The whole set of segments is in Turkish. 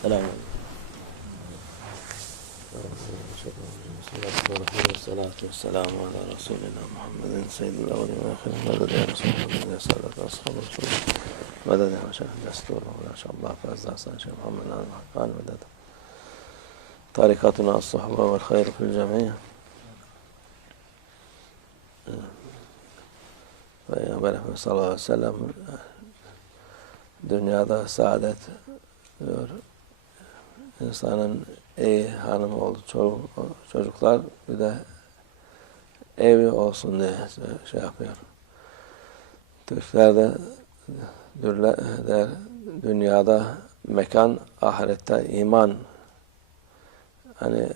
السلام عليكم والصلاة والسلام على رسولنا محمد سيد الأولين والآخرين مدد يا رسول الله يا سادة أصحاب رسول مدد يا مشايخ دستور ولا شاء الله فاز حسن شيخ محمد آل الحقان مدد طريقتنا الصحبة والخير في الجميع Peygamber Efendimiz sallallahu aleyhi ve sellem dünyada saadet diyor. İnsanın iyi hanım oldu, çoluk, çocuklar bir de evi olsun diye şey yapıyor. Türklerde der, dünyada mekan, ahirette iman. Hani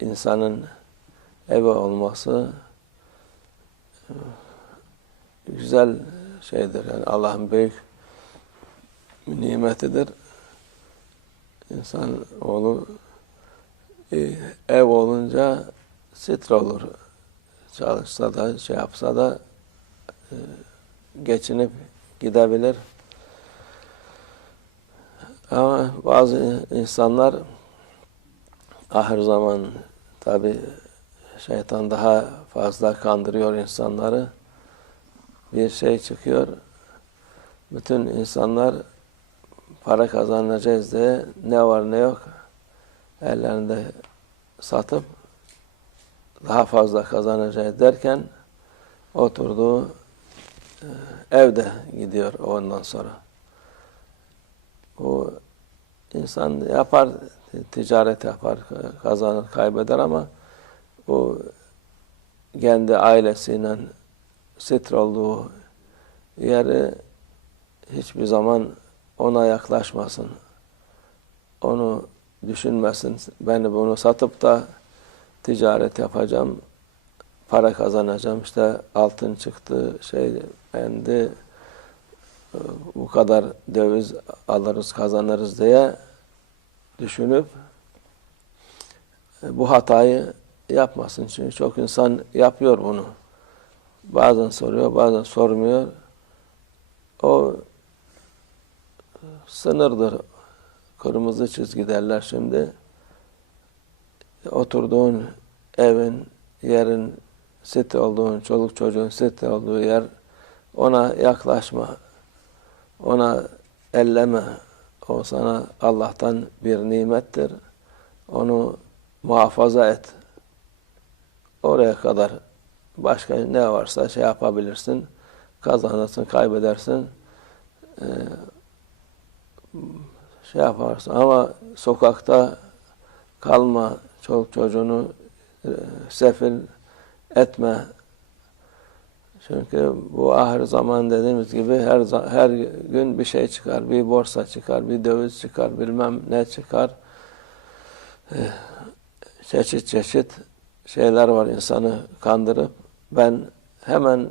insanın evi olması güzel şeydir. Yani Allah'ın büyük nimetidir. İnsan oğlu e, ev olunca sitre olur. Çalışsa da şey yapsa da e, geçinip gidebilir. Ama bazı insanlar ahir zaman tabi şeytan daha fazla kandırıyor insanları. Bir şey çıkıyor. Bütün insanlar para kazanacağız diye ne var ne yok ellerinde satıp daha fazla kazanacağız derken oturduğu e, evde gidiyor ondan sonra. O insan yapar, ticaret yapar, kazanır, kaybeder ama o kendi ailesiyle sitre olduğu yeri hiçbir zaman ona yaklaşmasın. Onu düşünmesin. Ben bunu satıp da ticaret yapacağım, para kazanacağım. İşte altın çıktı, şey bendi, bu kadar döviz alırız, kazanırız diye düşünüp bu hatayı yapmasın. Çünkü çok insan yapıyor bunu. Bazen soruyor, bazen sormuyor. O sınırdır. Kırmızı çizgi derler şimdi. Oturduğun evin, yerin, site olduğun, çoluk çocuğun site olduğu yer, ona yaklaşma, ona elleme. O sana Allah'tan bir nimettir. Onu muhafaza et. Oraya kadar başka ne varsa şey yapabilirsin. Kazanırsın, kaybedersin. Ee, şey yaparsın ama sokakta kalma, çoluk çocuğunu e, sefil etme. Çünkü bu ahir zaman dediğimiz gibi her her gün bir şey çıkar, bir borsa çıkar, bir döviz çıkar, bilmem ne çıkar. Ee, çeşit çeşit şeyler var insanı kandırıp ben hemen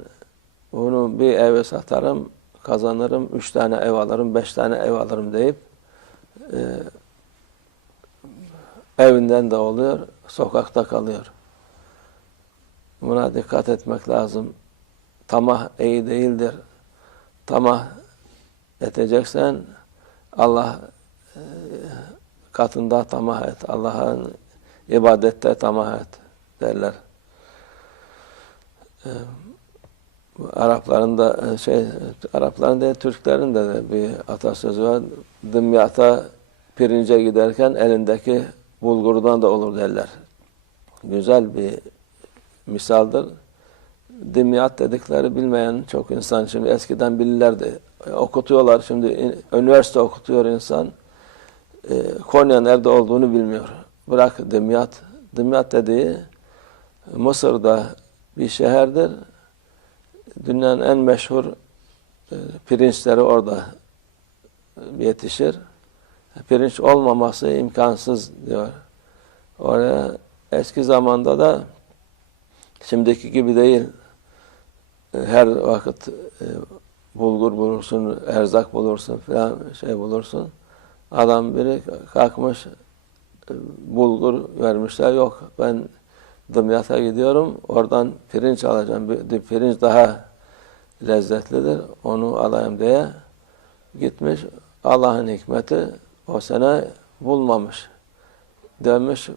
bunu bir eve satarım, kazanırım, üç tane ev alırım, beş tane ev alırım deyip e, evinden de oluyor, sokakta kalıyor. Buna dikkat etmek lazım. Tamah iyi değildir. Tamah edeceksen Allah e, katında tamah et. Allah'ın ibadette tamah et derler. E, Arapların da şey Arapların da Türklerin de, bir atasözü var. Dımyata pirince giderken elindeki bulgurdan da olur derler. Güzel bir misaldır. Dimyat dedikleri bilmeyen çok insan şimdi eskiden bilirlerdi. Okutuyorlar şimdi üniversite okutuyor insan. E, Konya nerede olduğunu bilmiyor. Bırak Dimyat. Dimyat dediği Mısır'da bir şehirdir dünyanın en meşhur e, pirinçleri orada yetişir. Pirinç olmaması imkansız diyor. Oraya eski zamanda da şimdiki gibi değil. E, her vakit e, bulgur bulursun, erzak bulursun falan şey bulursun. Adam biri kalkmış bulgur vermişler. Yok ben Dımyat'a gidiyorum. Oradan pirinç alacağım. Pirinç daha lezzetlidir. Onu alayım diye gitmiş. Allah'ın hikmeti o sene bulmamış. Demiş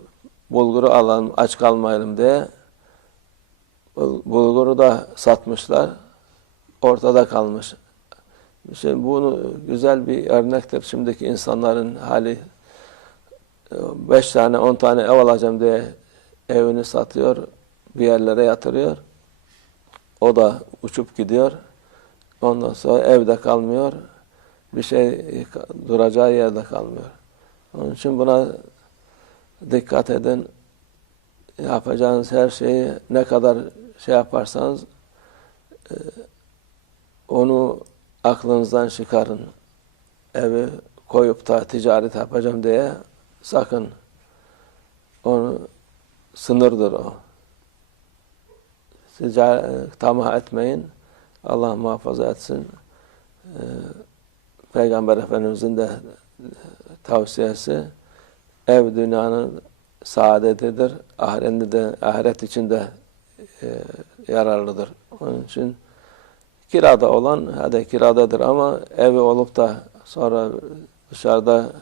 bulguru alalım aç kalmayalım diye. Bul- Bulguru da satmışlar. Ortada kalmış. Şimdi bunu güzel bir örnektir. Şimdiki insanların hali e, beş tane, on tane ev alacağım diye evini satıyor, bir yerlere yatırıyor. O da uçup gidiyor. Ondan sonra evde kalmıyor. Bir şey duracağı yerde kalmıyor. Onun için buna dikkat edin. Yapacağınız her şeyi ne kadar şey yaparsanız e, onu aklınızdan çıkarın. Evi koyup da ticaret yapacağım diye sakın onu sınırdır o. Tica, tamah etmeyin. Allah muhafaza etsin. Ee, Peygamber Efendimizin de tavsiyesi ev dünyanın saadetidir. Ahirette de ahiret için de e, yararlıdır. Onun için kirada olan hadi kiradadır ama evi olup da sonra dışarıda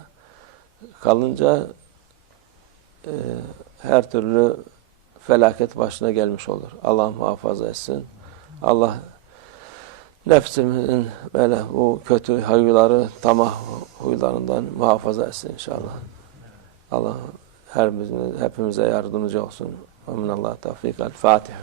kalınca e, her türlü felaket başına gelmiş olur. Allah muhafaza etsin. Allah nefsimizin böyle bu kötü huyları, tamah huylarından muhafaza etsin inşallah. Allah her birimize, hepimize yardımcı olsun. Amin Allah tevfik. El Fatiha.